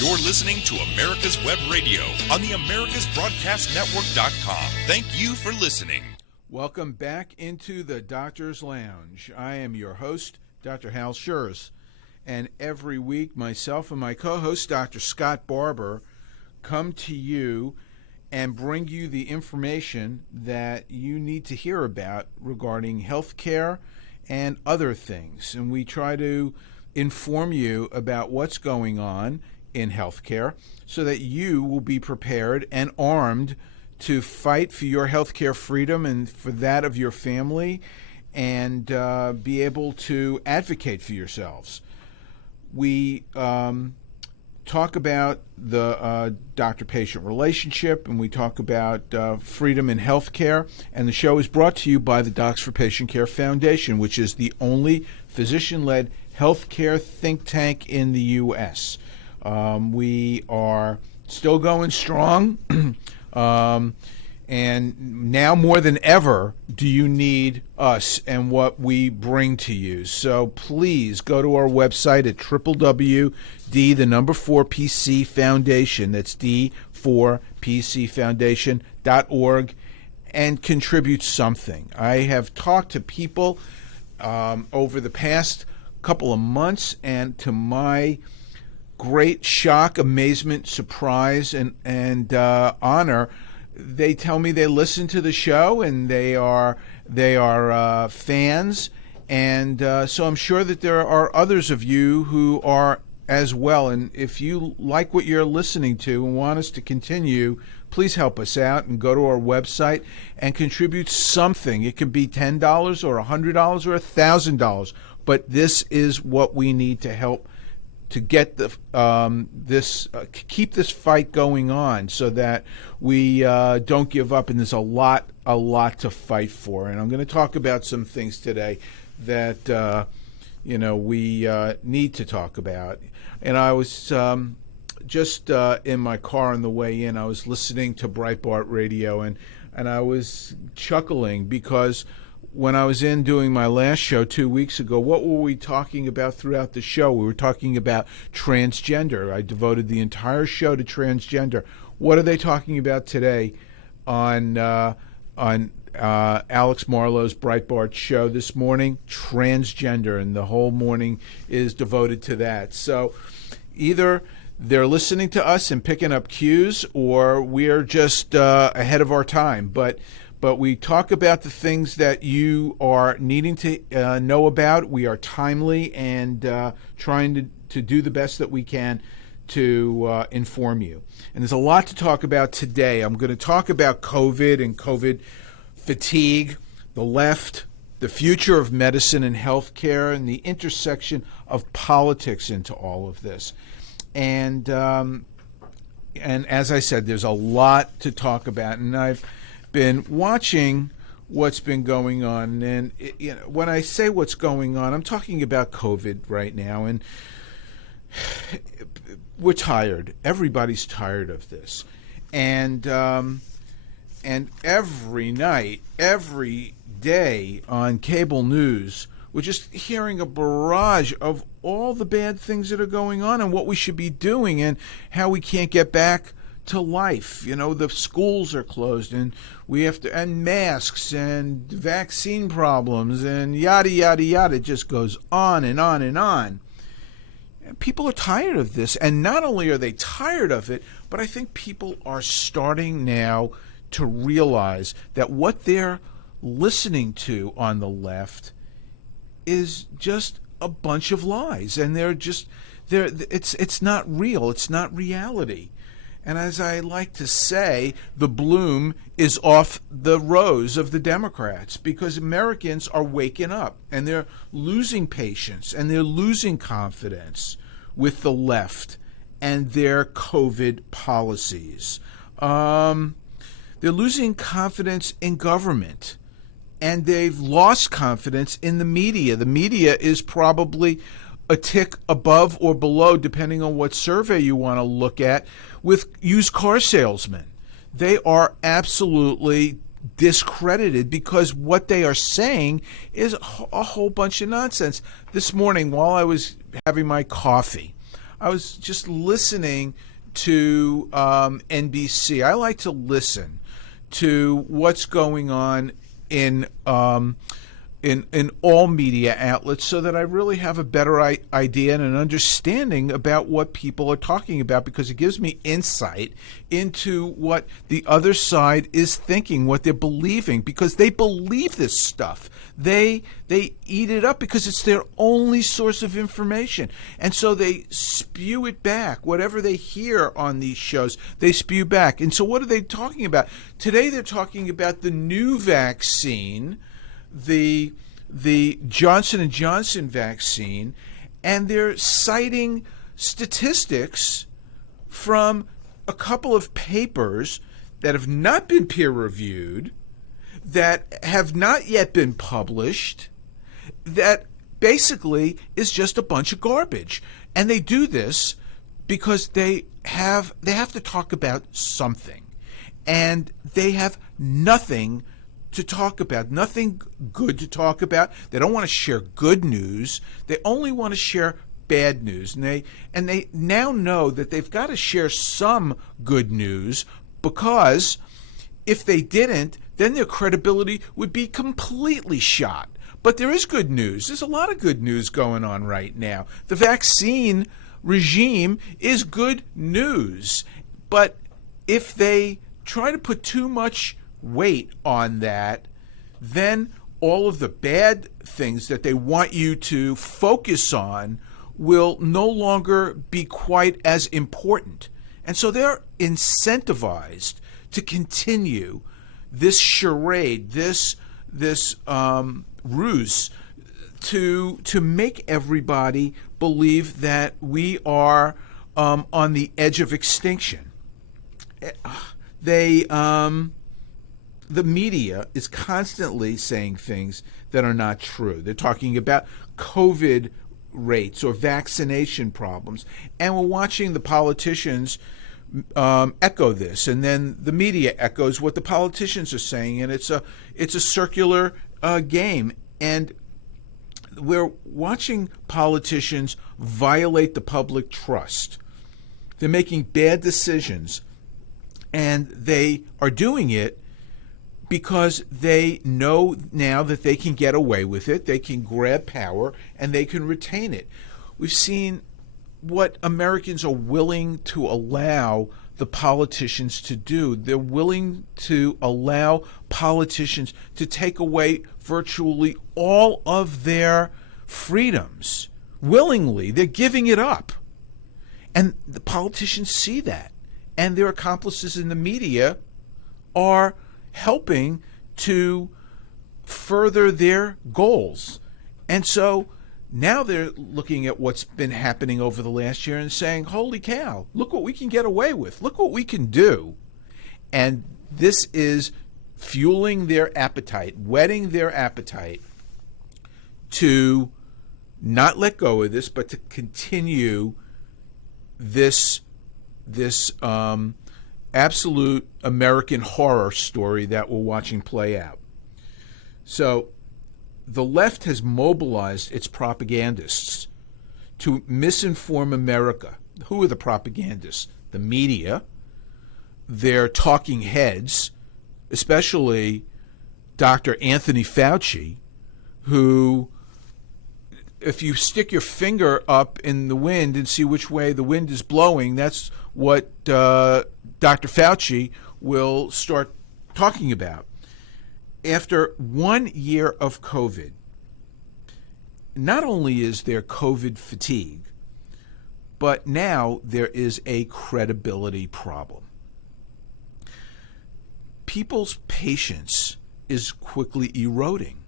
You're listening to America's Web Radio on the AmericasBroadcastNetwork.com. Thank you for listening. Welcome back into the Doctor's Lounge. I am your host, Dr. Hal Scherz. And every week, myself and my co-host, Dr. Scott Barber, come to you and bring you the information that you need to hear about regarding healthcare and other things. And we try to inform you about what's going on in healthcare so that you will be prepared and armed to fight for your healthcare freedom and for that of your family and be able to advocate for yourselves. We talk about the doctor-patient relationship, and we talk about freedom in healthcare. And the show is brought to you by the Docs for Patient Care Foundation, which is the only physician-led healthcare think tank in the U.S. We are still going strong, and now more than ever do you need us and what we bring to you. So please go to our website at www.d4pc foundation, that's d4pcfoundation.org, and contribute something. I have talked to people over the past couple of months, and to my great shock, amazement, surprise, and honor, they tell me they listen to the show and they are fans, and so I'm sure that there are others of you who are as well. And if you like what you're listening to and want us to continue, please help us out and go to our website and contribute something. It could be $10 or $100 or $1,000, but this is what we need to help to get the keep this fight going on, so that we don't give up. And there's a lot to fight for. And I'm going to talk about some things today that we need to talk about. And I was just in my car on the way in. I was listening to Breitbart Radio, and I was chuckling because when I was in doing my last show 2 weeks ago, what were we talking about throughout the show? We were talking about transgender. I devoted the entire show to transgender. What are they talking about today on Alex Marlowe's Breitbart show this morning? Transgender, and the whole morning is devoted to that. So either they're listening to us and picking up cues, or we're just ahead of our time. But we talk about the things that you are needing to know about. We are timely and trying to do the best that we can to inform you. And there's a lot to talk about today. I'm going to talk about COVID and COVID fatigue, the left, the future of medicine and healthcare, and the intersection of politics into all of this. And as I said, there's a lot to talk about, and I've been watching what's been going on. And when I say what's going on, I'm talking about COVID right now, and we're tired. Everybody's tired of this, and every night, every day on cable news, we're just hearing a barrage of all the bad things that are going on and what we should be doing and how we can't get back to life. The schools are closed, and we have to, and masks and vaccine problems and yada, yada, yada. It just goes on and on and on. And people are tired of this. And not only are they tired of it, but I think people are starting now to realize that what they're listening to on the left is just a bunch of lies. And it's not real. It's not reality. And as I like to say, the bloom is off the rose of the Democrats, because Americans are waking up and they're losing patience and they're losing confidence with the left and their COVID policies. They're losing confidence in government, and they've lost confidence in the media. The media is probably a tick above or below, depending on what survey you want to look at, with used car salesmen. They are absolutely discredited because what they are saying is a whole bunch of nonsense. This morning, while I was having my coffee, I was just listening to NBC. I like to listen to what's going on in all media outlets so that I really have a better idea and an understanding about what people are talking about, because it gives me insight into what the other side is thinking, what they're believing, because they believe this stuff. They eat it up because it's their only source of information. And so they spew it back. Whatever they hear on these shows, they spew back. And so what are they talking about? Today they're talking about the new vaccine, the Johnson & Johnson vaccine, and they're citing statistics from a couple of papers that have not been peer-reviewed, that have not yet been published, that basically is just a bunch of garbage. And they do this because they have to talk about something, and they have nothing to talk about, nothing good to talk about. They don't want to share good news. They only want to share bad news. And they now know that they've got to share some good news, because if they didn't, then their credibility would be completely shot. But there is good news. There's a lot of good news going on right now. The vaccine regime is good news. But if they try to put too much weight on that, then all of the bad things that they want you to focus on will no longer be quite as important. And so they're incentivized to continue this charade, this ruse to make everybody believe that we are on the edge of extinction. The media is constantly saying things that are not true. They're talking about COVID rates or vaccination problems, and we're watching the politicians echo this, and then the media echoes what the politicians are saying, and it's a circular game. And we're watching politicians violate the public trust. They're making bad decisions, and they are doing it because they know now that they can get away with it, they can grab power, and they can retain it. We've seen what Americans are willing to allow the politicians to do. They're willing to allow politicians to take away virtually all of their freedoms. Willingly, they're giving it up. And the politicians see that. And their accomplices in the media are helping to further their goals. And so now they're looking at what's been happening over the last year and saying, holy cow, look what we can get away with. Look what we can do. And this is fueling their appetite, whetting their appetite to not let go of this, but to continue this absolute American horror story that we're watching play out. So the left has mobilized its propagandists to misinform America. Who are the propagandists? The media, their talking heads, especially Dr. Anthony Fauci, who, if you stick your finger up in the wind and see which way the wind is blowing, that's what Dr. Fauci will start talking about. After 1 year of COVID, not only is there COVID fatigue, but now there is a credibility problem. People's patience is quickly eroding,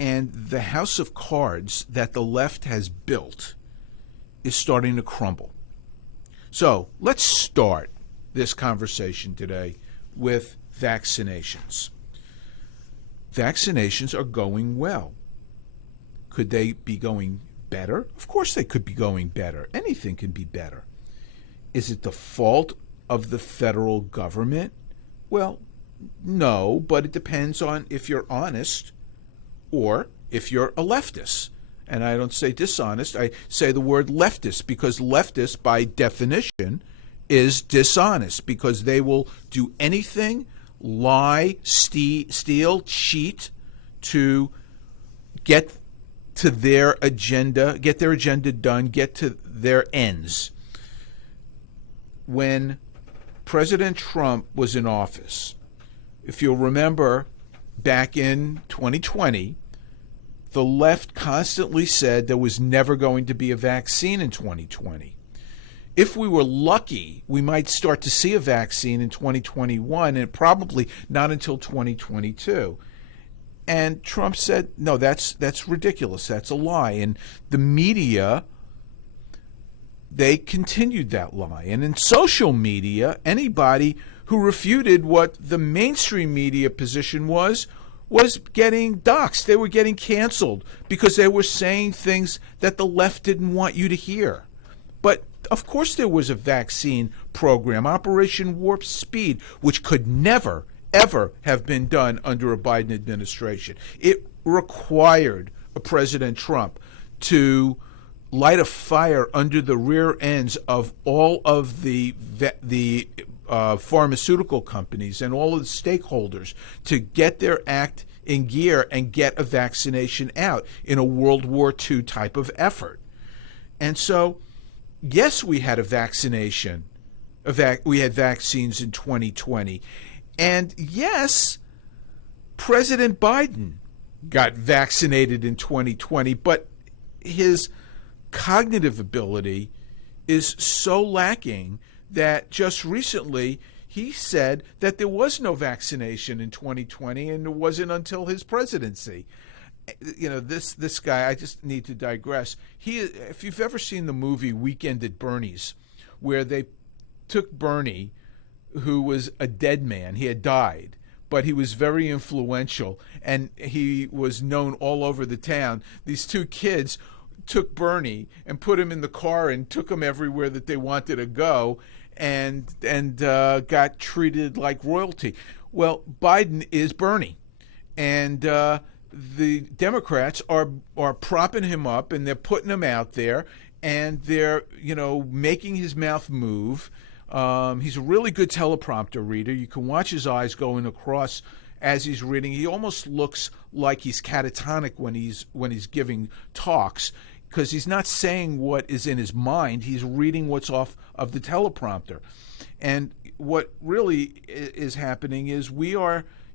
and the house of cards that the left has built is starting to crumble. So let's start this conversation today with vaccinations. Vaccinations are going well. Could they be going better? Of course they could be going better. Anything can be better. Is it the fault of the federal government? Well, no, but it depends on if you're honest or if you're a leftist. and I don't say dishonest, I say the word leftist, because leftist by definition is dishonest, because they will do anything, lie, steal, cheat to get to their agenda, get their agenda done, get to their ends. When President Trump was in office, if you'll remember, back in 2020, the left constantly said there was never going to be a vaccine in 2020. If we were lucky, we might start to see a vaccine in 2021, and probably not until 2022. And Trump said, no, that's ridiculous. That's a lie. And the media, they continued that lie. And in social media, anybody who refuted what the mainstream media position was getting doxxed. They were getting canceled because they were saying things that the left didn't want you to hear. But of course there was a vaccine program, Operation Warp Speed, which could never, ever have been done under a Biden administration. It required a President Trump to light a fire under the rear ends of all of the pharmaceutical companies and all of the stakeholders to get their act in gear and get a vaccination out in a World War II type of effort. And so, yes, we had a vaccination. We had vaccines in 2020. And yes, President Biden got vaccinated in 2020, but his cognitive ability is so lacking that just recently he said that there was no vaccination in 2020, and it wasn't until his presidency. You know, this guy, I just need to digress. If you've ever seen the movie Weekend at Bernie's, where they took Bernie, who was a dead man, he had died, but he was very influential, and he was known all over the town. These two kids took Bernie and put him in the car and took him everywhere that they wanted to go, and got treated like royalty. Well, Biden is Bernie, and the Democrats are propping him up, and they're putting him out there, and they're making his mouth move. He's a really good teleprompter reader. You can watch his eyes going across as he's reading. He almost looks like he's catatonic when he's giving talks, because he's not saying what is in his mind. He's reading what's off of the teleprompter. And what really is happening is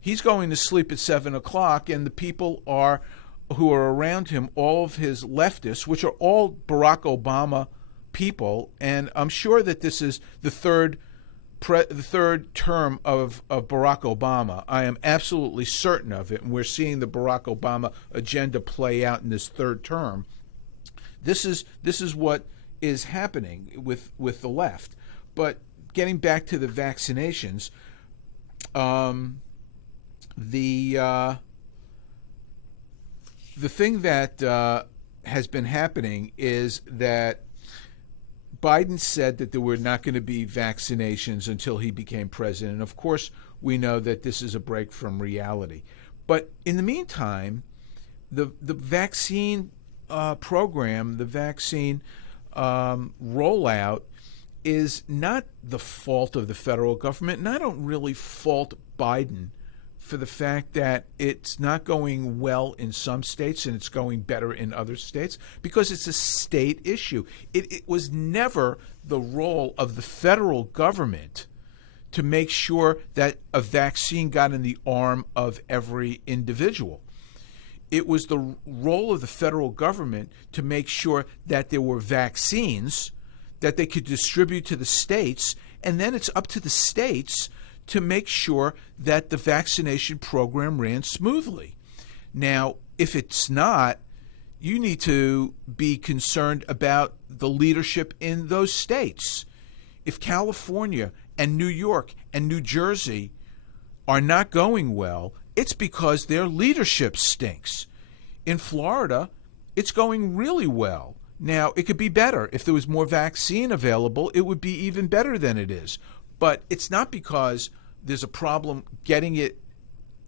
he's going to sleep at 7 o'clock, and the people who are around him, all of his leftists, which are all Barack Obama people, and I'm sure that this is the third term of Barack Obama. I am absolutely certain of it, and we're seeing the Barack Obama agenda play out in this third term. This is what is happening with the left. But getting back to the vaccinations, the thing that has been happening is that Biden said that there were not going to be vaccinations until he became president. And of course, we know that this is a break from reality. But in the meantime, the vaccine program, the vaccine rollout is not the fault of the federal government, and I don't really fault Biden for the fact that it's not going well in some states and it's going better in other states, because it's a state issue. It was never the role of the federal government to make sure that a vaccine got in the arm of every individual. It was the role of the federal government to make sure that there were vaccines that they could distribute to the states, and then it's up to the states to make sure that the vaccination program ran smoothly. Now, if it's not, you need to be concerned about the leadership in those states. If California and New York and New Jersey are not going well, it's because their leadership stinks. In Florida, it's going really well. Now, it could be better. If there was more vaccine available, it would be even better than it is. But it's not because there's a problem getting it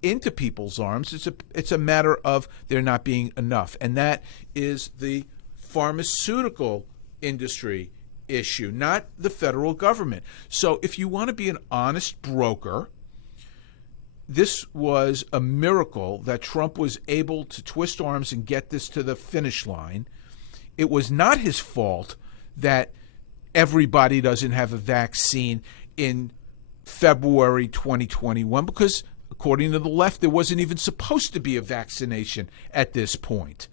into people's arms. It's a matter of there not being enough. And that is the pharmaceutical industry issue, not the federal government. So if you want to be an honest broker, this was a miracle that Trump was able to twist arms and get this to the finish line. It was not his fault that everybody doesn't have a vaccine in February 2021, because according to the left, there wasn't even supposed to be a vaccination at this point.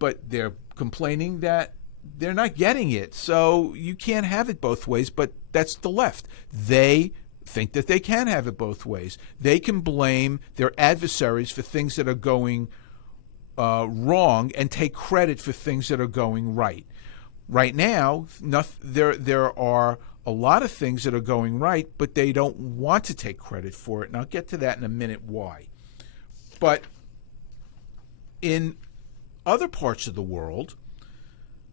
But they're complaining that they're not getting it. So you can't have it both ways, but that's the left. They think that they can have it both ways. They can blame their adversaries for things that are going wrong and take credit for things that are going right. Right now, there are a lot of things that are going right, but they don't want to take credit for it. And I'll get to that in a minute why. But in other parts of the world,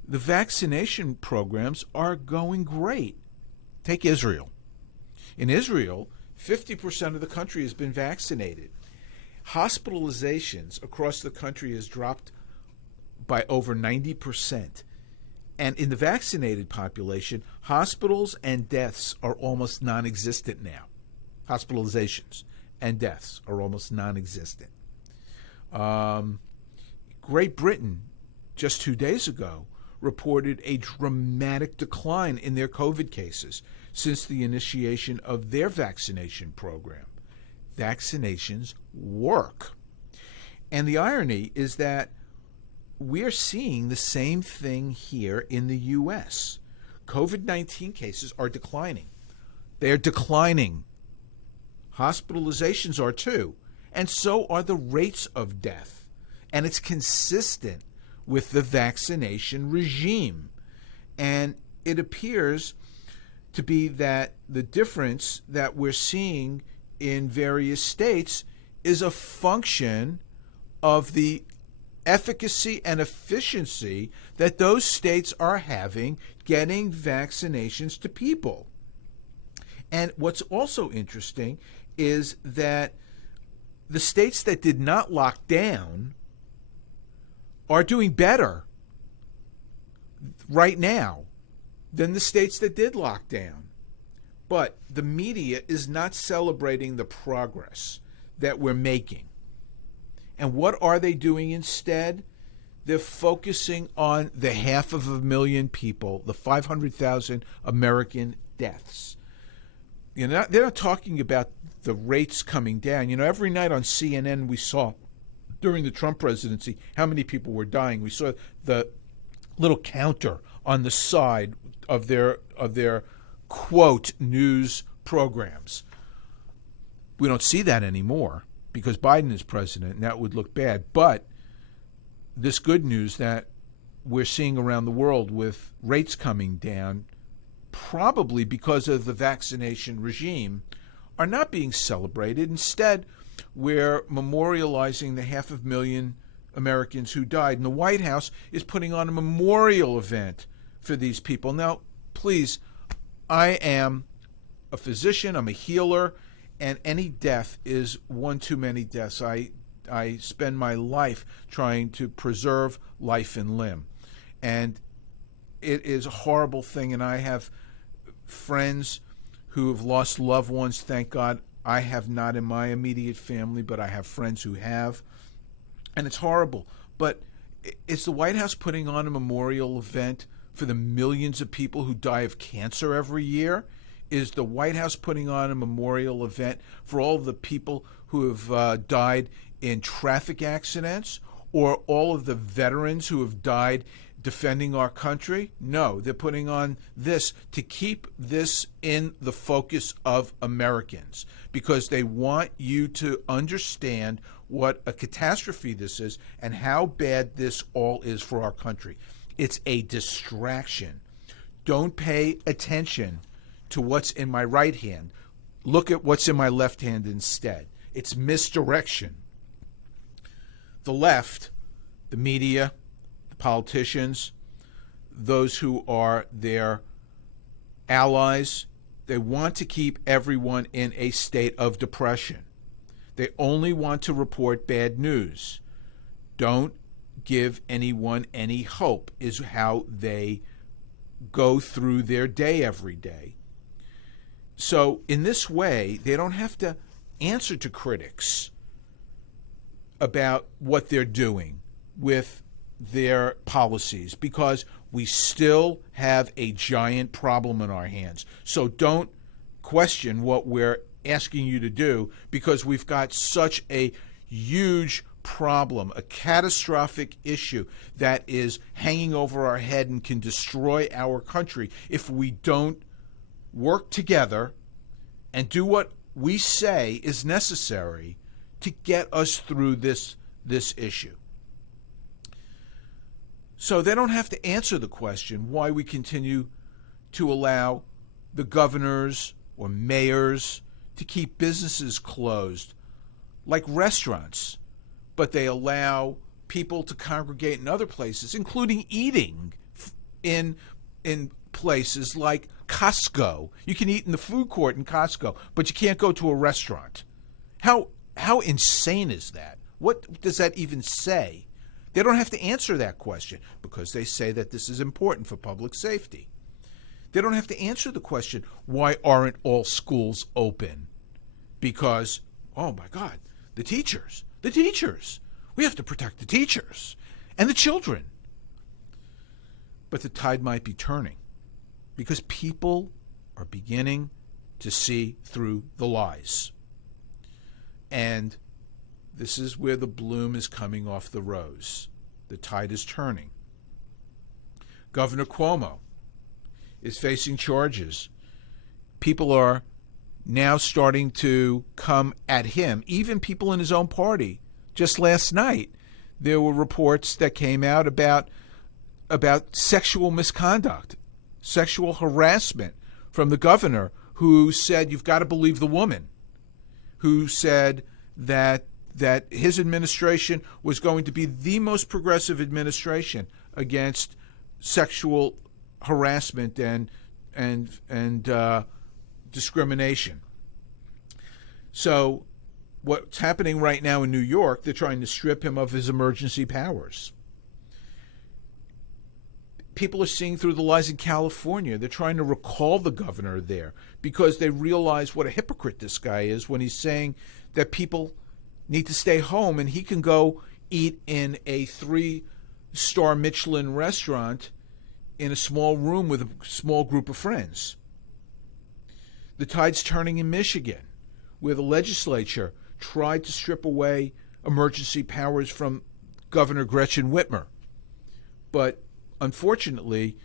the vaccination programs are going great. Take Israel. In Israel, 50% of the country has been vaccinated. Hospitalizations across the country has dropped by over 90%. And in the vaccinated population, hospitals and deaths are almost non-existent now. Hospitalizations and deaths are almost non-existent. Great Britain, just 2 days ago, reported a dramatic decline in their COVID cases since the initiation of their vaccination program. Vaccinations work. And the irony is that we're seeing the same thing here in the U.S. COVID-19 cases are declining. They are declining. Hospitalizations are too. And so are the rates of death. And it's consistent with the vaccination regime. And it appears to be that the difference that we're seeing in various states is a function of the efficacy and efficiency that those states are having getting vaccinations to people. And what's also interesting is that the states that did not lock down are doing better right now than the states that did lock down. But the media is not celebrating the progress that we're making. And what are they doing instead? They're focusing on the 500,000 people, the 500,000 American deaths. You know, they're not talking about the rates coming down. You know, every night on CNN we saw during the Trump presidency how many people were dying. We saw the little counter on the side of their quote news programs. We don't see that anymore because Biden is president, and that would look bad. But this good news that we're seeing around the world with rates coming down, probably because of the vaccination regime, are not being celebrated. Instead, we're memorializing the 500,000 Americans who died. And the White House is putting on a memorial event for these people. Now, please, I am a physician, I'm a healer, and any death is one too many deaths. I spend my life trying to preserve life and limb. And it is a horrible thing, and I have friends who have lost loved ones. Thank God I have not in my immediate family, but I have friends who have. And it's horrible. But is the White House putting on a memorial event for the millions of people who die of cancer every year? Is the White House putting on a memorial event for all of the people who have died in traffic accidents, or all of the veterans who have died defending our country? No, they're putting on this to keep this in the focus of Americans, because they want you to understand what a catastrophe this is and how bad this all is for our country. It's a distraction. Don't pay attention to what's in my right hand. Look at what's in my left hand instead. It's misdirection. The left, the media, the politicians, those who are their allies, they want to keep everyone in a state of depression. They only want to report bad news. Don't give anyone any hope is how they go through their day every day. So in this way, they don't have to answer to critics about what they're doing with their policies, because we still have a giant problem in our hands. So don't question what we're asking you to do, because we've got such a huge problem, a catastrophic issue that is hanging over our head and can destroy our country if we don't work together and do what we say is necessary to get us through this issue. So they don't have to answer the question why we continue to allow the governors or mayors to keep businesses closed, like restaurants, but they allow people to congregate in other places, including eating in places like Costco. You can eat in the food court in Costco, but you can't go to a restaurant. How insane is that? What does that even say? They don't have to answer that question because they say that this is important for public safety. They don't have to answer the question, why aren't all schools open? Because, oh my God, the teachers. We have to protect the teachers and the children. But the tide might be turning because people are beginning to see through the lies. And this is where the bloom is coming off the rose. The tide is turning. Governor Cuomo is facing charges. People are now starting to come at him, even people in his own party. Just last night, there were reports that came out about sexual misconduct, sexual harassment from the governor, who said, you've got to believe the woman, who said that his administration was going to be the most progressive administration against sexual harassment and discrimination. So what's happening right now in New York, they're trying to strip him of his emergency powers. People are seeing through the lies in California. They're trying to recall the governor there because they realize what a hypocrite this guy is when he's saying that people need to stay home and he can go eat in a 3-star Michelin restaurant in a small room with a small group of friends. The tide's turning in Michigan, where the legislature tried to strip away emergency powers from Governor Gretchen Whitmer. But unfortunately,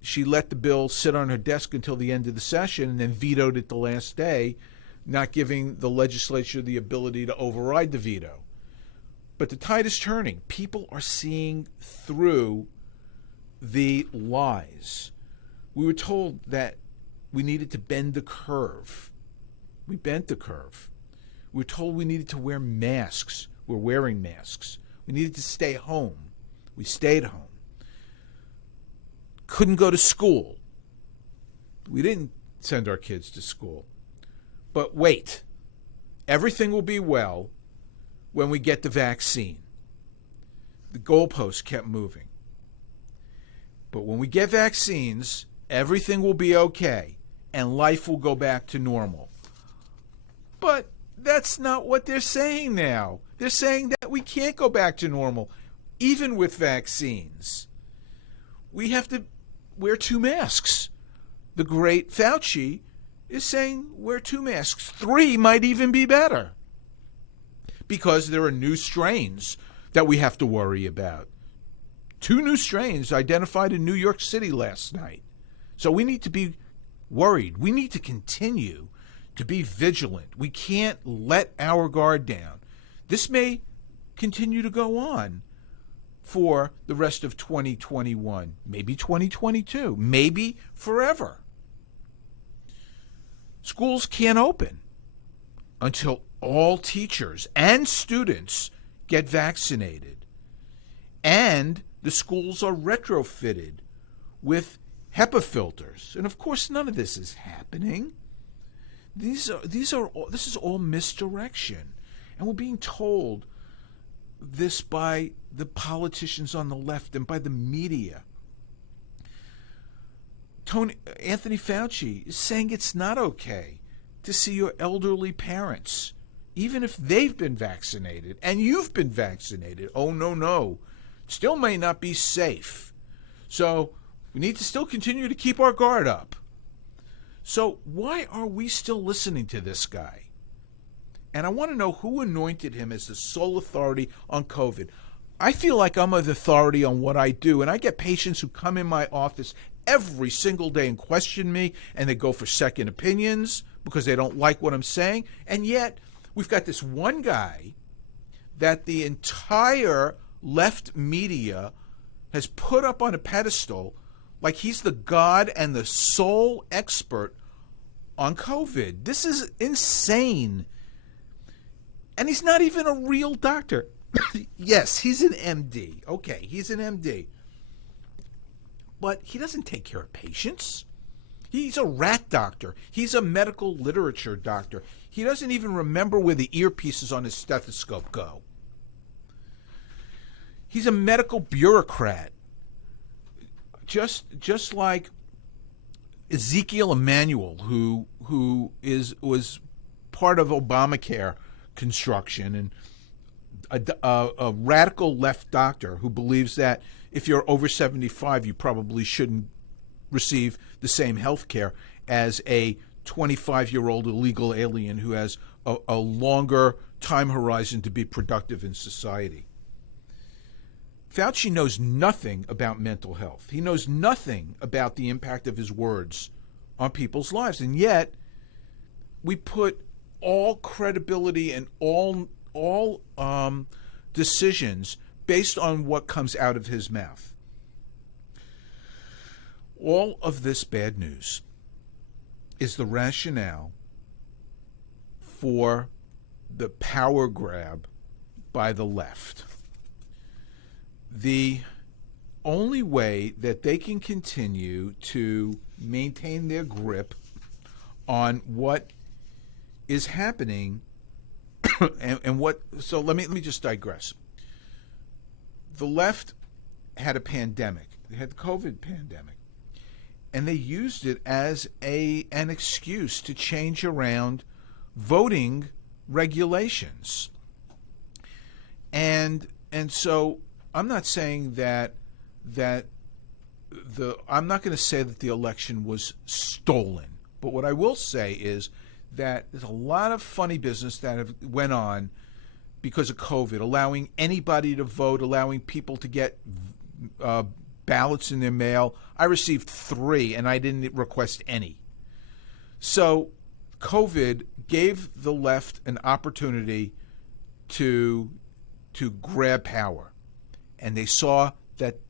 she let the bill sit on her desk until the end of the session and then vetoed it the last day, not giving the legislature the ability to override the veto. But the tide is turning. People are seeing through the lies. We were told that we needed to bend the curve. We bent the curve. We were told we needed to wear masks. We're wearing masks. We needed to stay home. We stayed home. Couldn't go to school. We didn't send our kids to school. But wait, everything will be well when we get the vaccine. The goalposts kept moving. But when we get vaccines, everything will be okay and life will go back to normal. But that's not what they're saying now. They're saying that we can't go back to normal, even with vaccines. We have to wear 2 masks. The great Fauci is saying wear 2 masks. 3 might even be better, because there are new strains that we have to worry about. 2 new strains identified in New York City last night. So we need to be worried. We need to continue to be vigilant. We can't let our guard down. This may continue to go on for the rest of 2021, maybe 2022, maybe forever. Schools can't open until all teachers and students get vaccinated. And the schools are retrofitted with HEPA filters. And of course, none of this is happening. This is all misdirection. And we're being told this by the politicians on the left and by the media. Anthony Fauci is saying it's not okay to see your elderly parents, even if they've been vaccinated and you've been vaccinated. Oh, no. Still may not be safe. So we need to still continue to keep our guard up. So why are we still listening to this guy? And I want to know who anointed him as the sole authority on COVID. I feel like I'm an authority on what I do, and I get patients who come in my office every single day and question me, and they go for second opinions because they don't like what I'm saying. And yet we've got this one guy that the entire left media has put up on a pedestal like he's the god and the sole expert on COVID. This is insane. And he's not even a real doctor. Yes, he's an MD. Okay, he's an MD. But he doesn't take care of patients. He's a rat doctor. He's a medical literature doctor. He doesn't even remember where the earpieces on his stethoscope go. He's a medical bureaucrat. Just like Ezekiel Emanuel, who was part of Obamacare construction, and a radical left doctor who believes that if you're over 75, you probably shouldn't receive the same health care as a 25-year-old illegal alien who has a longer time horizon to be productive in society. Fauci knows nothing about mental health. He knows nothing about the impact of his words on people's lives. And yet, we put all credibility and all decisions based on what comes out of his mouth. All of this bad news is the rationale for the power grab by the left. The only way that they can continue to maintain their grip on what is happening and what, so let me just digress. The left had a pandemic. They had the COVID pandemic, and they used it as an excuse to change around voting regulations. And so I'm not saying that I'm not going to say that the election was stolen, but what I will say is that there's a lot of funny business that have went on because of COVID, allowing anybody to vote, allowing people to get ballots in their mail. I received 3, and I didn't request any. So COVID gave the left an opportunity to grab power, and they saw that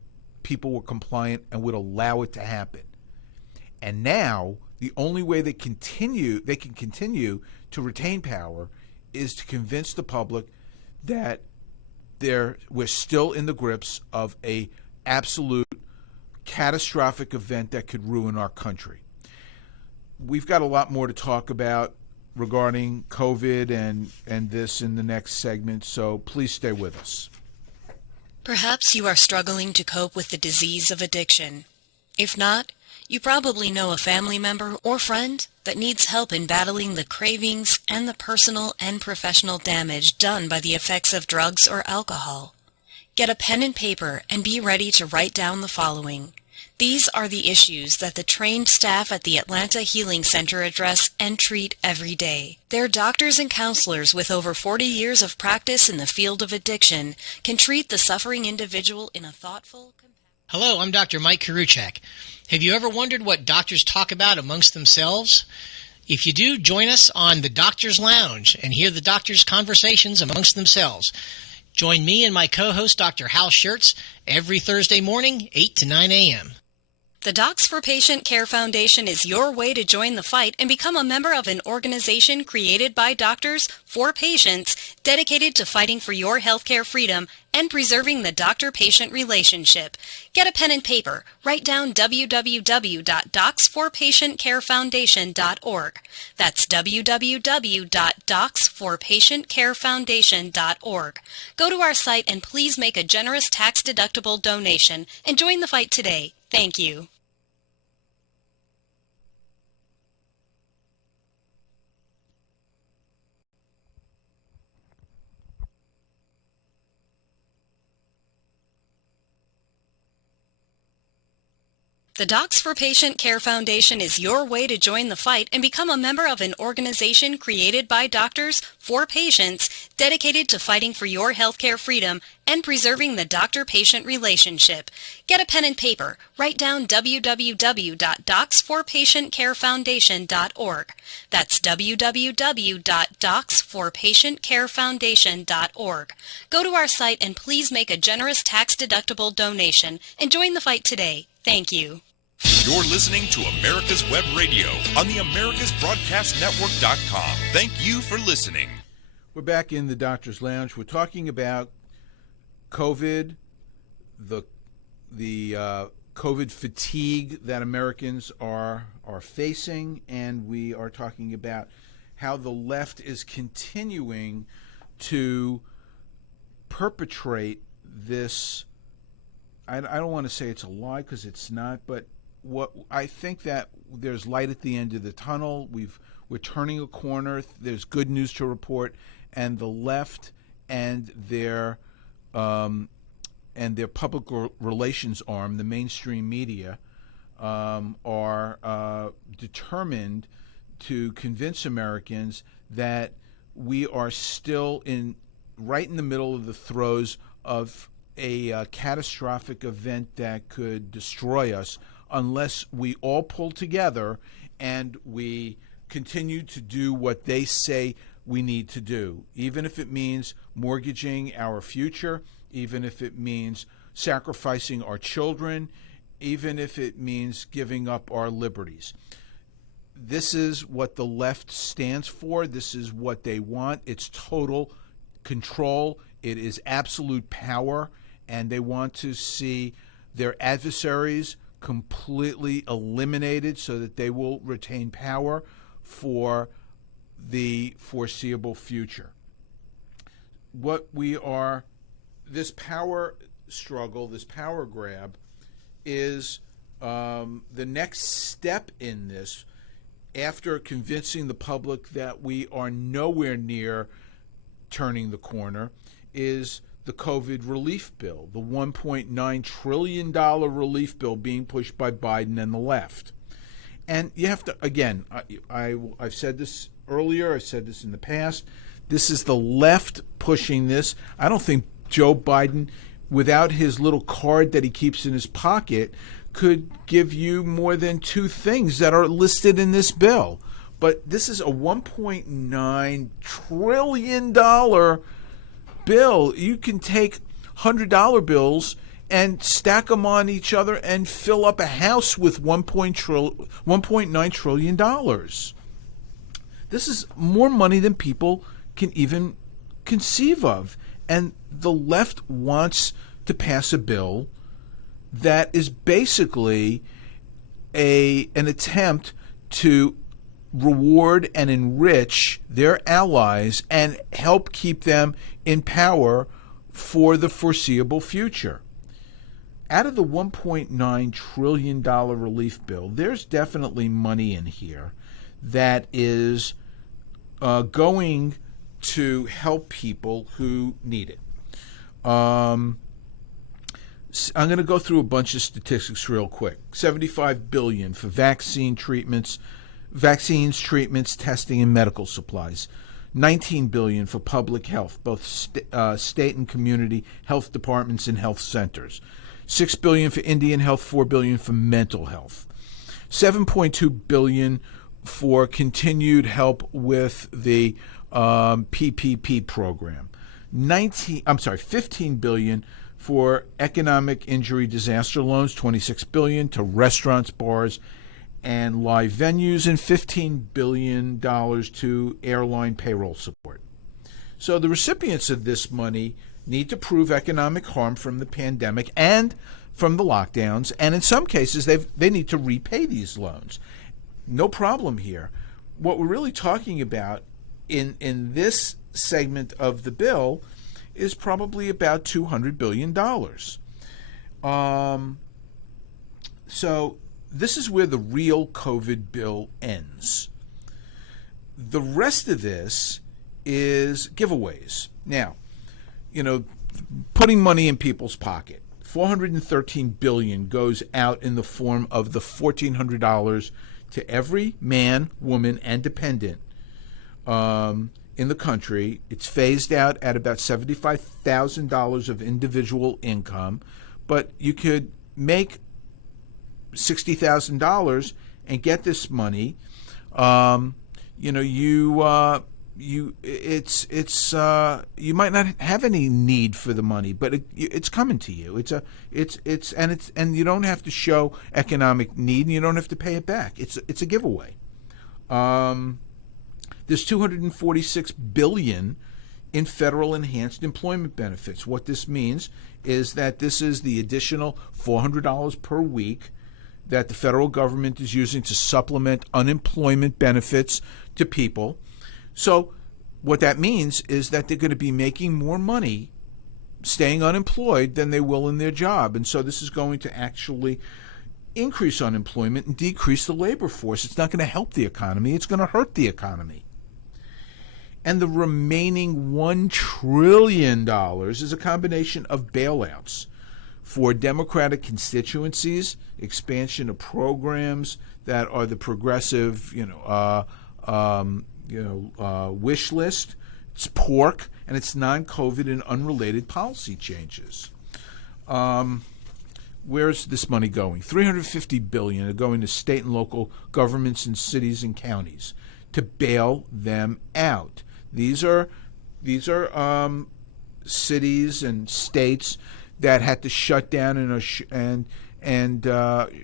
people were compliant and would allow it to happen. And now the only way they can continue to retain power is to convince the public that we're still in the grips of a absolute catastrophic event that could ruin our country. We've got a lot more to talk about regarding COVID and this in the next segment, so please stay with us. Perhaps you are struggling to cope with the disease of addiction. If not, you probably know a family member or friend that needs help in battling the cravings and the personal and professional damage done by the effects of drugs or alcohol. Get a pen and paper and be ready to write down the following. These are the issues that the trained staff at the Atlanta Healing Center address and treat every day. Their doctors and counselors with over 40 years of practice in the field of addiction can treat the suffering individual in a thoughtful. Hello, I'm Dr. Mike Karuchak. Have you ever wondered what doctors talk about amongst themselves? If you do, join us on the Doctor's Lounge and hear the doctors' conversations amongst themselves. Join me and my co-host, Dr. Hal Scherz, every Thursday morning, 8 to 9 a.m. The Docs for Patient Care Foundation is your way to join the fight and become a member of an organization created by doctors for patients dedicated to fighting for your healthcare freedom and preserving the doctor-patient relationship. Get a pen and paper. Write down www.docsforpatientcarefoundation.org. That's www.docsforpatientcarefoundation.org. Go to our site and please make a generous tax-deductible donation and join the fight today. Thank you. The Docs for Patient Care Foundation is your way to join the fight and become a member of an organization created by doctors for patients dedicated to fighting for your healthcare freedom and preserving the doctor-patient relationship. Get a pen and paper. Write down www.docsforpatientcarefoundation.org. That's www.docsforpatientcarefoundation.org. Go to our site and please make a generous tax-deductible donation and join the fight today. Thank you. You're listening to America's Web Radio on the AmericasBroadcastNetwork.com. Thank you for listening. We're back in the Doctor's Lounge. We're talking about COVID, the COVID fatigue that Americans are facing, and we are talking about how the left is continuing to perpetrate this. I don't want to say it's a lie because it's not, but what I think that there's light at the end of the tunnel. We're turning a corner. There's good news to report, and the left and their public relations arm, the mainstream media, are determined to convince Americans that we are still right in the middle of the throes of a catastrophic event that could destroy us unless we all pull together and we continue to do what they say we need to do, even if it means mortgaging our future, even if it means sacrificing our children, even if it means giving up our liberties. This is what the left stands for. This is what they want. It's total control. It is absolute power. And they want to see their adversaries completely eliminated so that they will retain power for the foreseeable future. This power struggle, this power grab, is the next step in this after convincing the public that we are nowhere near turning the corner, is the COVID relief bill, the $1.9 trillion relief bill being pushed by Biden and the left. And you have to, again, I've said this earlier, I've said this in the past, this is the left pushing this. I don't think Joe Biden, without his little card that he keeps in his pocket, could give you more than two things that are listed in this bill. But this is a $1.9 trillion bill. You can take $100 bills and stack them on each other and fill up a house with $1.9 trillion. This is more money than people can even conceive of. And the left wants to pass a bill that is basically an attempt to reward and enrich their allies and help keep them in power for the foreseeable future. Out of the $1.9 trillion relief bill, there's definitely money in here that is going to help people who need it. I'm going to go through a bunch of statistics real quick. $75 billion for vaccines, treatments, testing, and medical supplies. $19 billion for public health, both state and community health departments and health centers. $6 billion for Indian health, $4 billion for mental health. $7.2 billion for continued help with the PPP program. $15 billion for economic injury disaster loans, $26 billion to restaurants, bars, and live venues, and $15 billion to airline payroll support. So the recipients of this money need to prove economic harm from the pandemic and from the lockdowns, and in some cases they need to repay these loans. No problem here. What we're really talking about in this segment of the bill is probably about $200 billion. So this is where the real COVID bill ends. The rest of this is giveaways. Now, putting money in people's pocket. $413 billion goes out in the form of the $1,400 to every man, woman, and dependent in the country. It's phased out at about $75,000 of individual income, but you could make $60,000 and get this money. You might not have any need for the money, but it's coming to you. And you don't have to show economic need, and you don't have to pay it back. It's a giveaway. There's $246 billion in federal enhanced employment benefits. What this means is that this is the additional $400 per week that the federal government is using to supplement unemployment benefits to people. So what that means is that they're going to be making more money staying unemployed than they will in their job. And so this is going to actually increase unemployment and decrease the labor force. It's not going to help the economy. It's going to hurt the economy. And the remaining $1 trillion is a combination of bailouts for Democratic constituencies, expansion of programs that are the progressive, wish list. It's pork, and it's non-COVID and unrelated policy changes. Where's this money going? $350 billion are going to state and local governments and cities and counties to bail them out. These are cities and states that had to shut down and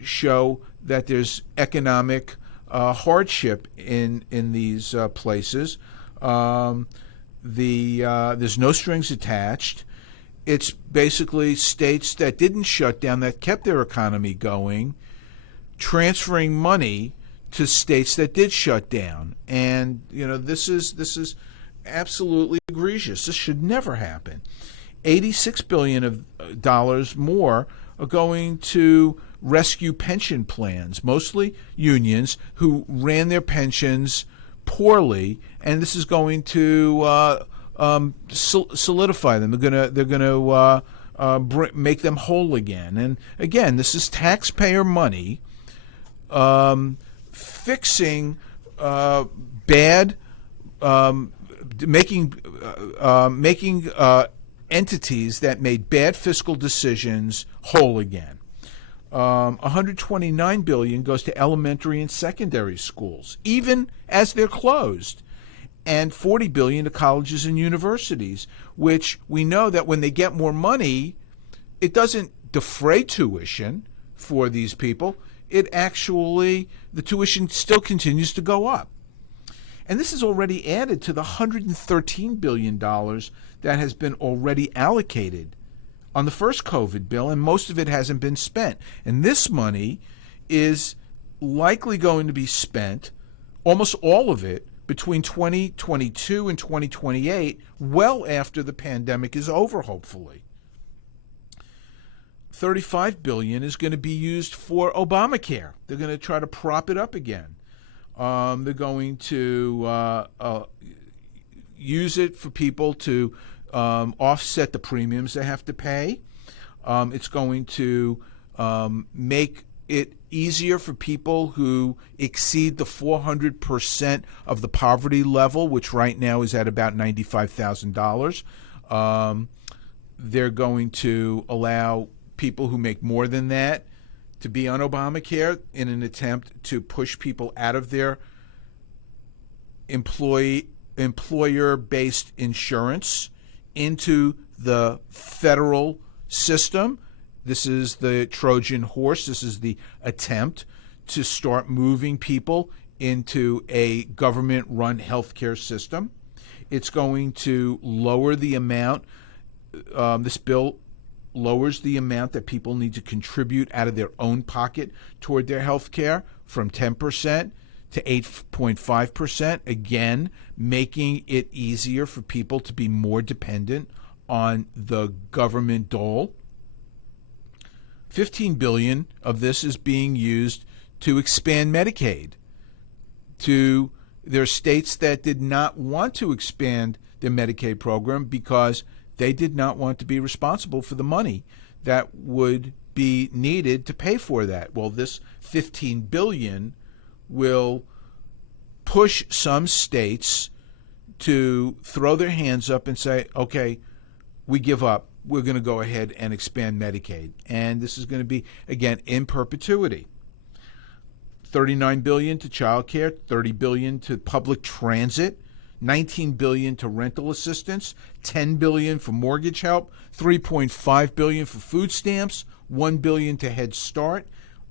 show that there's economic hardship in these places. There's no strings attached. It's basically states that didn't shut down, that kept their economy going, transferring money to states that did shut down. And this is absolutely egregious. This should never happen. $86 billion of dollars more are going to rescue pension plans, mostly unions who ran their pensions poorly, and this is going to solidify them. They're going to make them whole again. And again, this is taxpayer money fixing bad, making entities that made bad fiscal decisions whole again. $129 billion goes to elementary and secondary schools, even as they're closed, and $40 billion to colleges and universities, which we know that when they get more money, it doesn't defray tuition for these people. It actually, the tuition still continues to go up. And this is already added to the $113 billion that has been already allocated on the first COVID bill, and most of it hasn't been spent. And this money is likely going to be spent, almost all of it, between 2022 and 2028, well after the pandemic is over, hopefully. $35 billion is going to be used for Obamacare. They're going to try to prop it up again. They're going to use it for people to offset the premiums they have to pay. It's going to make it easier for people who exceed the 400% of the poverty level, which right now is at about $95,000. They're going to allow people who make more than that to be on Obamacare in an attempt to push people out of their employer-based insurance into the federal system. This is the Trojan horse. This is the attempt to start moving people into a government-run healthcare system. It's going to lower the amount, this bill lowers the amount that people need to contribute out of their own pocket toward their health care from 10% to 8.5%, again, making it easier for people to be more dependent on the government dole. $15 billion of this is being used to expand Medicaid. There are states that did not want to expand their Medicaid program because they did not want to be responsible for the money that would be needed to pay for that. Well, this $15 billion will push some states to throw their hands up and say, okay, we give up. We're going to go ahead and expand Medicaid. And this is going to be, again, in perpetuity. $39 billion to child care, $30 billion to public transit, $19 billion to rental assistance, $10 billion for mortgage help, $3.5 billion for food stamps, $1 billion to Head Start,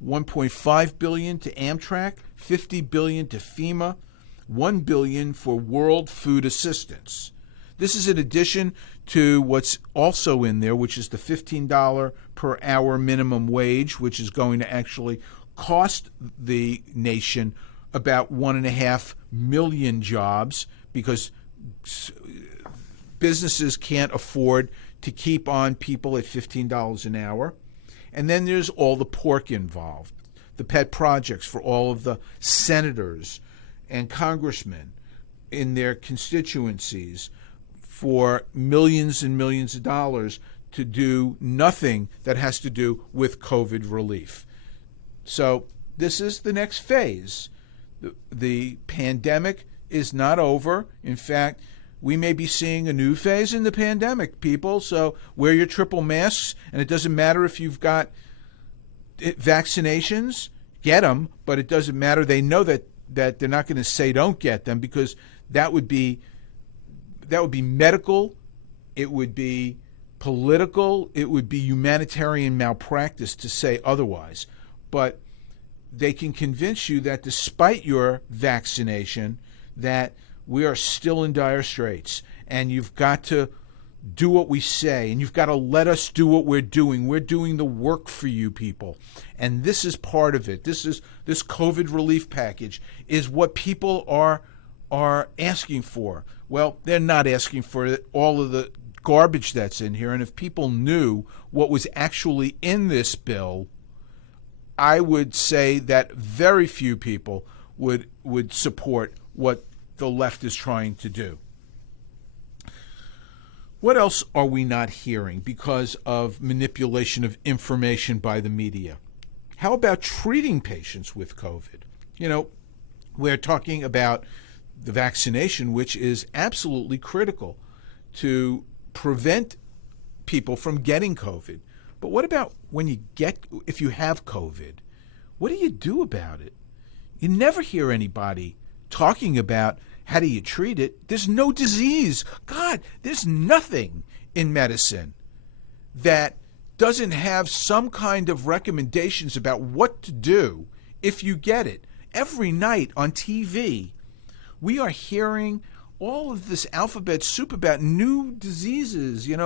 $1.5 billion to Amtrak, $50 billion to FEMA, $1 billion for World Food Assistance. This is in addition to what's also in there, which is the $15 per hour minimum wage, which is going to actually cost the nation about 1.5 million jobs because businesses can't afford to keep on people at $15 an hour. And then there's all the pork involved, the pet projects for all of the senators and congressmen in their constituencies for millions and millions of dollars to do nothing that has to do with COVID relief. So this is the next phase. The pandemic is not over. In fact, we may be seeing a new phase in the pandemic, people. So wear your triple masks, and it doesn't matter if you've got vaccinations, get them, but it doesn't matter. They know that they're not going to say don't get them because that would be medical, it would be political, it would be humanitarian malpractice to say otherwise. But they can convince you that despite your vaccination, that we are still in dire straits, and you've got to do what we say, and you've got to let us do what we're doing. We're doing the work for you people, and this is part of it. This COVID relief package is what people are asking for. Well, they're not asking for all of the garbage that's in here, and if people knew what was actually in this bill, I would say that very few people would support what the left is trying to do. What else are we not hearing because of manipulation of information by the media? How about treating patients with COVID? We're talking about the vaccination, which is absolutely critical to prevent people from getting COVID. But what about if you have COVID? What do you do about it? You never hear anybody talking about how do you treat it. There's no disease. God, there's nothing in medicine that doesn't have some kind of recommendations about what to do if you get it. Every night on TV, we are hearing all of this alphabet soup about new diseases, ED,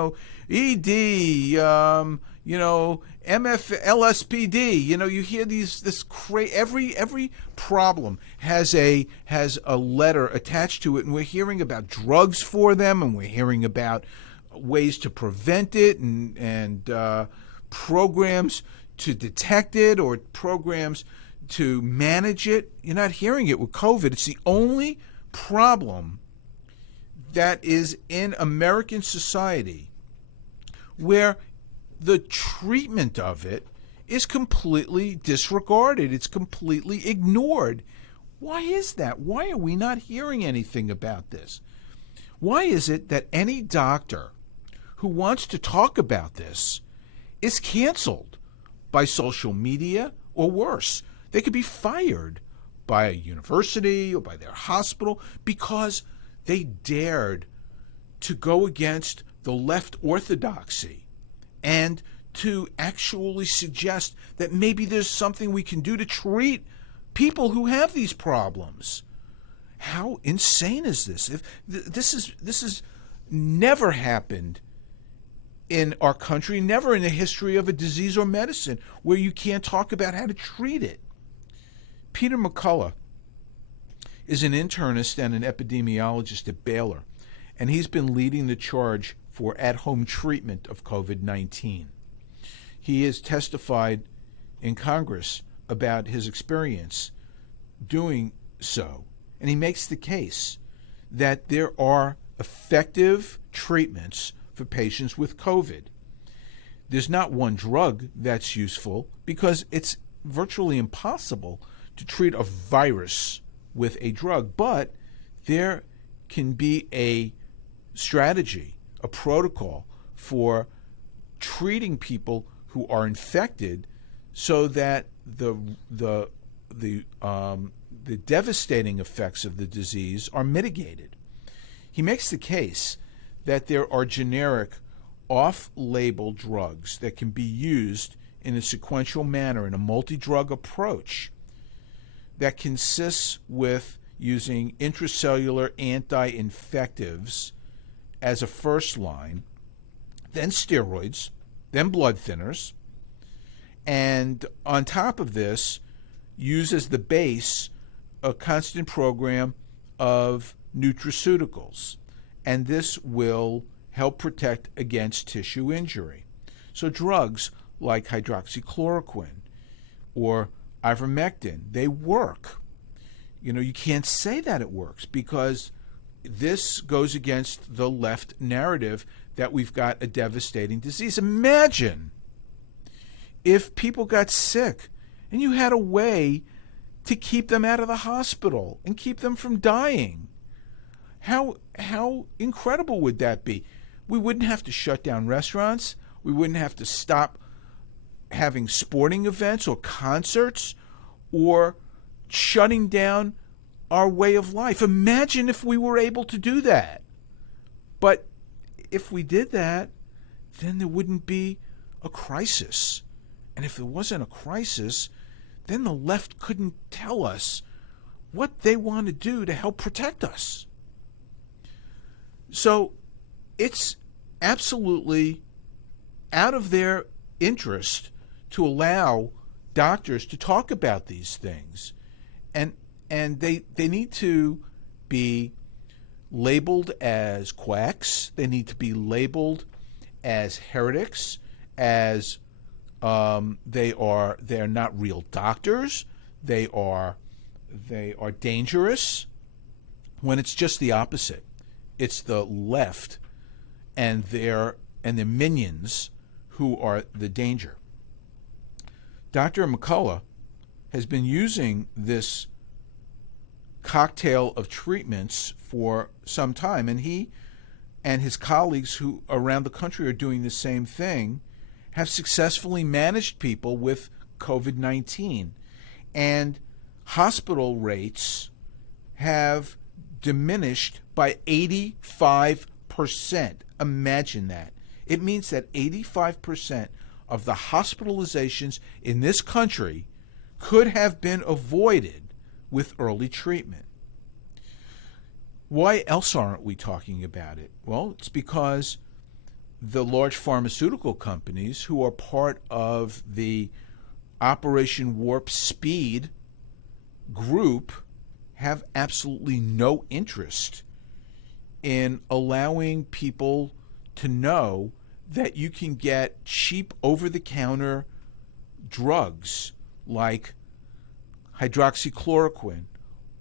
LSPD. You hear every problem has a letter attached to it, and we're hearing about drugs for them, and we're hearing about ways to prevent it, and programs to detect it or programs to manage it. You're not hearing it with COVID. It's the only problem that is in American society where the treatment of it is completely disregarded. It's completely ignored. Why is that? Why are we not hearing anything about this? Why is it that any doctor who wants to talk about this is canceled by social media, or worse, they could be fired by a university or by their hospital because they dared to go against the left orthodoxy and to actually suggest that maybe there's something we can do to treat people who have these problems. How insane is this? If this is never happened in our country, never in the history of a disease or medicine, where you can't talk about how to treat it. Peter McCullough is an internist and an epidemiologist at Baylor, and he's been leading the charge for at-home treatment of COVID-19. He has testified in Congress about his experience doing so, and he makes the case that there are effective treatments for patients with COVID. There's not one drug that's useful because it's virtually impossible to treat a virus with a drug, but there can be a strategy, a protocol for treating people who are infected so that the devastating effects of the disease are mitigated. He makes the case that there are generic off-label drugs that can be used in a sequential manner in a multi-drug approach that consists with using intracellular anti-infectives as a first line, then steroids, then blood thinners, and on top of this, use as the base a constant program of nutraceuticals, and this will help protect against tissue injury. So drugs like hydroxychloroquine or ivermectin, they work. You can't say that it works because this goes against the left narrative that we've got a devastating disease. Imagine if people got sick and you had a way to keep them out of the hospital and keep them from dying. How incredible would that be? We wouldn't have to shut down restaurants. We wouldn't have to stop having sporting events or concerts or shutting down our way of life. Imagine if we were able to do that. But if we did that, then there wouldn't be a crisis. And if there wasn't a crisis, then the left couldn't tell us what they want to do to help protect us. So it's absolutely out of their interest to allow doctors to talk about these things. And they need to be labeled as quacks. They need to be labeled as heretics, as they're not real doctors. They are dangerous, when it's just the opposite. It's the left and their minions who are the danger. Dr. McCullough has been using this cocktail of treatments for some time, and he and his colleagues who around the country are doing the same thing have successfully managed people with COVID-19, and hospital rates have diminished by 85%. Imagine that. It means that 85% of the hospitalizations in this country could have been avoided with early treatment. Why else aren't we talking about it? Well, it's because the large pharmaceutical companies who are part of the Operation Warp Speed group have absolutely no interest in allowing people to know that you can get cheap over-the-counter drugs like hydroxychloroquine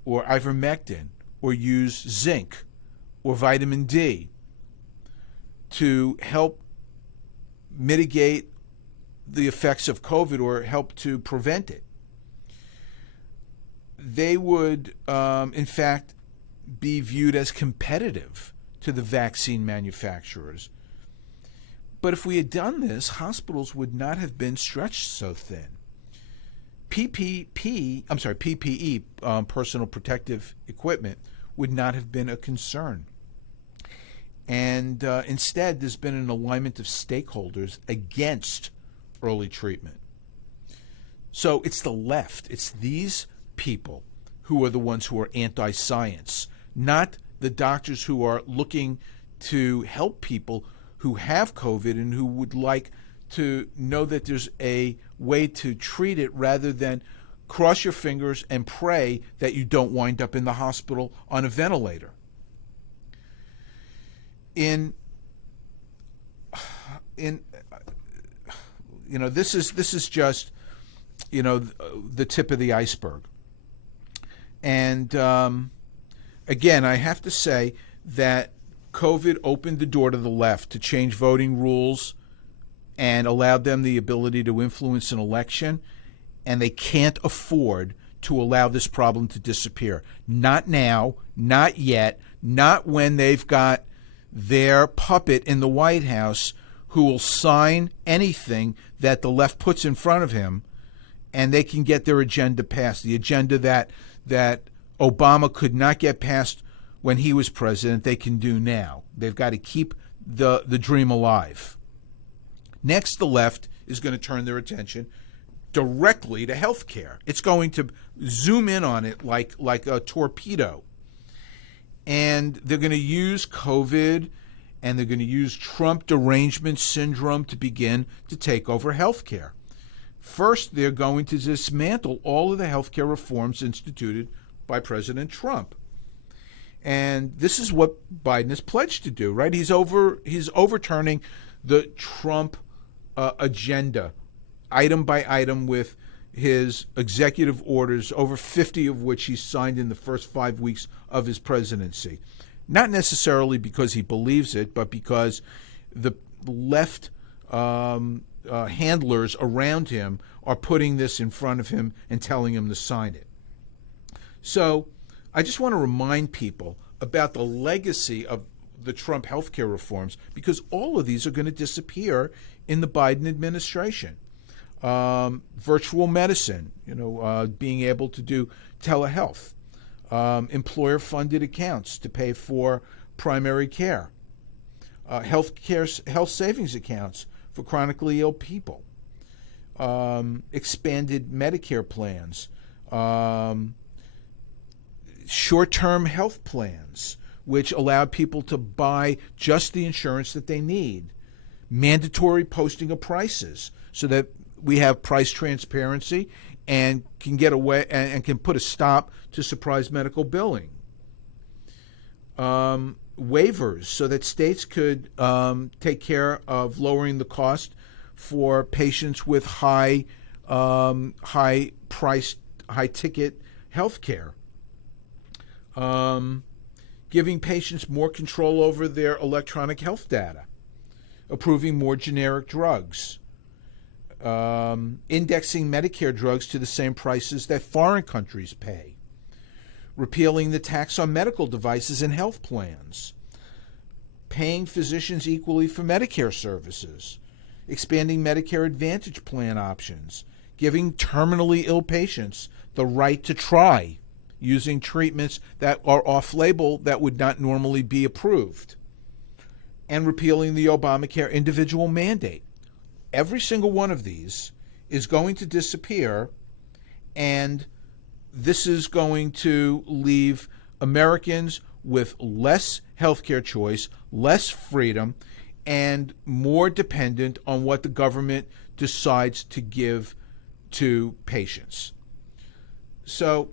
or ivermectin, or use zinc or vitamin D to help mitigate the effects of COVID or help to prevent it. They would, in fact, be viewed as competitive to the vaccine manufacturers. But if we had done this, hospitals would not have been stretched so thin. PPE, personal protective equipment, would not have been a concern. And instead, there's been an alignment of stakeholders against early treatment. So it's the left. It's these people who are the ones who are anti-science, not the doctors who are looking to help people who have COVID and who would like to know that there's a way to treat it rather than cross your fingers and pray that you don't wind up in the hospital on a ventilator. This is just the tip of the iceberg. And again, I have to say that COVID opened the door to the left to change voting rules and allowed them the ability to influence an election, and they can't afford to allow this problem to disappear. Not now, not yet, not when they've got their puppet in the White House who will sign anything that the left puts in front of him, and they can get their agenda passed, the agenda that Obama could not get passed when he was president, they can do now. They've got to keep the dream alive. Next, the left is going to turn their attention directly to health care. It's going to zoom in on it like a torpedo. And they're going to use COVID and they're going to use Trump derangement syndrome to begin to take over health care. First, they're going to dismantle all of the health care reforms instituted by President Trump. And this is what Biden has pledged to do, right? He's overturning the Trump agenda, item by item, with his executive orders, over 50 of which he signed in the first 5 weeks of his presidency. Not necessarily because he believes it, but because the left handlers around him are putting this in front of him and telling him to sign it. So I just want to remind people about the legacy of the Trump healthcare reforms, because all of these are going to disappear in the Biden administration. Virtual medicine, being able to do telehealth, employer-funded accounts to pay for primary care, health savings accounts for chronically ill people, expanded Medicare plans, short-term health plans, which allowed people to buy just the insurance that they need, mandatory posting of prices so that we have price transparency and can get away and can put a stop to surprise medical billing. Waivers so that states could take care of lowering the cost for patients with high ticket health care. Giving patients more control over their electronic health data, approving more generic drugs, indexing Medicare drugs to the same prices that foreign countries pay, repealing the tax on medical devices and health plans, paying physicians equally for Medicare services, expanding Medicare Advantage plan options, giving terminally ill patients the right to try using treatments that are off-label that would not normally be approved, and repealing the Obamacare individual mandate. Every single one of these is going to disappear, and this is going to leave Americans with less healthcare choice, less freedom, and more dependent on what the government decides to give to patients. So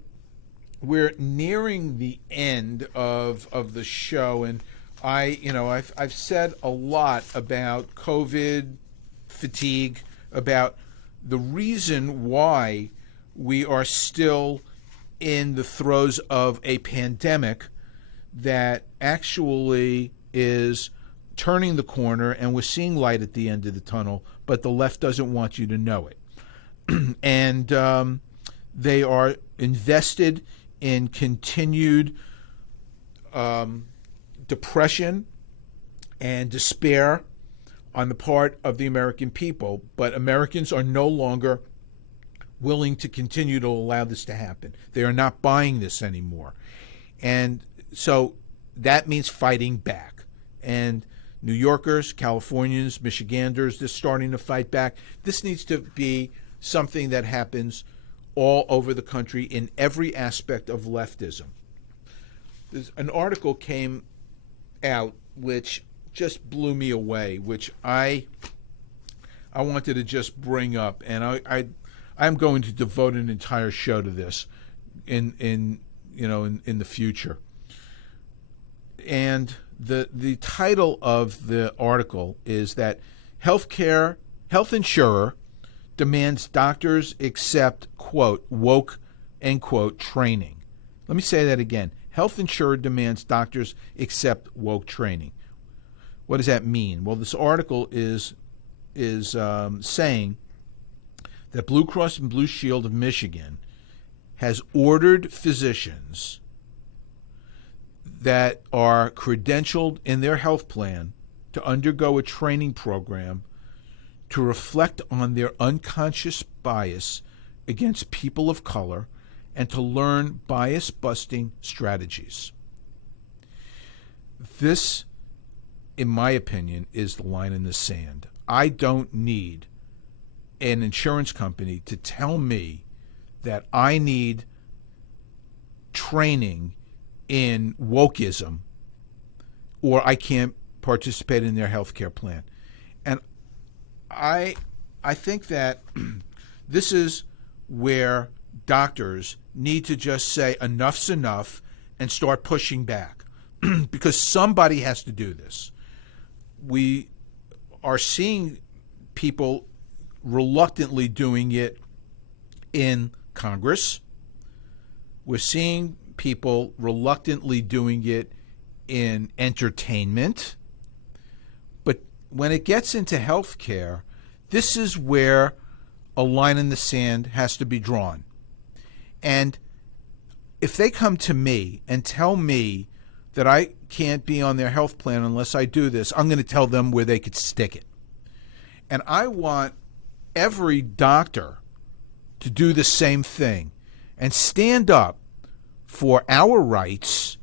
we're nearing the end of the show, and I've said a lot about COVID fatigue, about the reason why we are still in the throes of a pandemic that actually is turning the corner, and we're seeing light at the end of the tunnel, but the left doesn't want you to know it. And they are invested in continued depression and despair on the part of the American people, but Americans are no longer willing to continue to allow this to happen. They are not buying this anymore. And so that means fighting back. And New Yorkers, Californians, Michiganders, they're starting to fight back. This needs to be something that happens all over the country in every aspect of leftism. An article came out which just blew me away, which I wanted to just bring up, and I'm going to devote an entire show to this in the future. And the title of the article is that health insurer demands doctors accept, quote, woke, end quote, training. Let me say that again. Health insurer demands doctors accept woke training. What does that mean? Well, this article is saying that Blue Cross and Blue Shield of Michigan has ordered physicians that are credentialed in their health plan to undergo a training program to reflect on their unconscious bias against people of color and to learn bias-busting strategies. This, in my opinion, is the line in the sand. I don't need an insurance company to tell me that I need training in wokeism or I can't participate in their health care plan. And I think that this is where doctors need to just say enough's enough and start pushing back because somebody has to do this. We are seeing people reluctantly doing it in Congress. We're seeing people reluctantly doing it in entertainment. But when it gets into health care, this is where a line in the sand has to be drawn. And if they come to me and tell me that I can't be on their health plan unless I do this, I'm going to tell them where they could stick it. And I want every doctor to do the same thing and stand up for our rights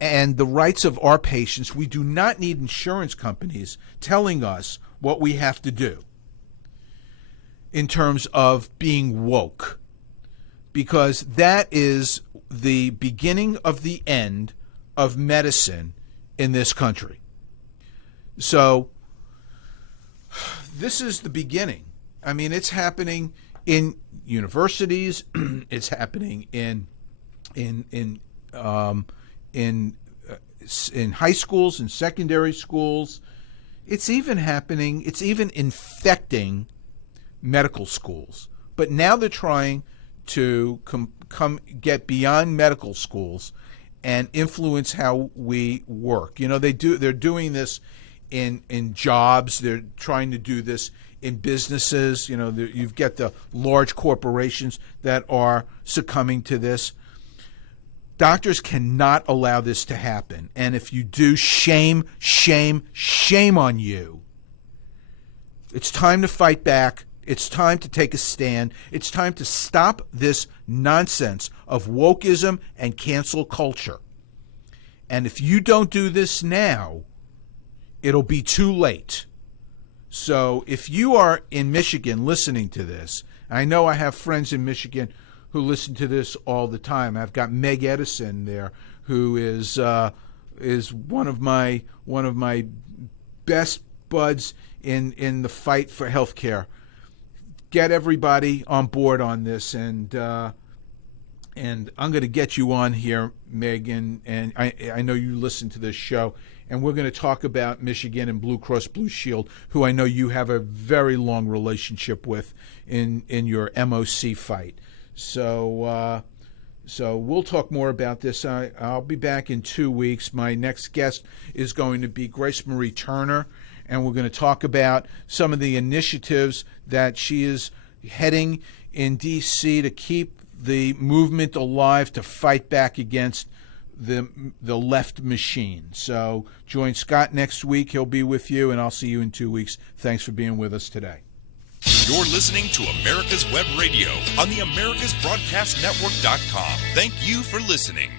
and the rights of our patients. We do not need insurance companies telling us what we have to do in terms of being woke, because that is the beginning of the end of medicine in this country. So this is the beginning. I mean, it's happening in universities. It's happening in high schools and secondary schools. It's even happening. It's even infecting medical schools. But now they're trying to get beyond medical schools and influence how we work. You know, they're doing this in jobs. They're trying to do this in businesses. You know, you've got the large corporations that are succumbing to this. Doctors cannot allow this to happen. And if you do, shame, shame, shame on you. It's time to fight back. It's time to take a stand. It's time to stop this nonsense of wokeism and cancel culture. And if you don't do this now, it'll be too late. So if you are in Michigan listening to this, I know I have friends in Michigan who listen to this all the time. I've got Meg Edison there, who is one of my best buds in the fight for health care. Get everybody on board on this, and I'm going to get you on here, Megan, and I know you listen to this show, and we're going to talk about Michigan and Blue Cross Blue Shield, who I know you have a very long relationship with in your MOC fight. So we'll talk more about this. I'll be back in 2 weeks. My next guest is going to be Grace Marie Turner, and we're going to talk about some of the initiatives that she is heading in D.C. to keep the movement alive, to fight back against the left machine. So join Scott next week. He'll be with you, and I'll see you in 2 weeks. Thanks for being with us today. You're listening to America's Web Radio on the AmericasBroadcastNetwork.com. Thank you for listening.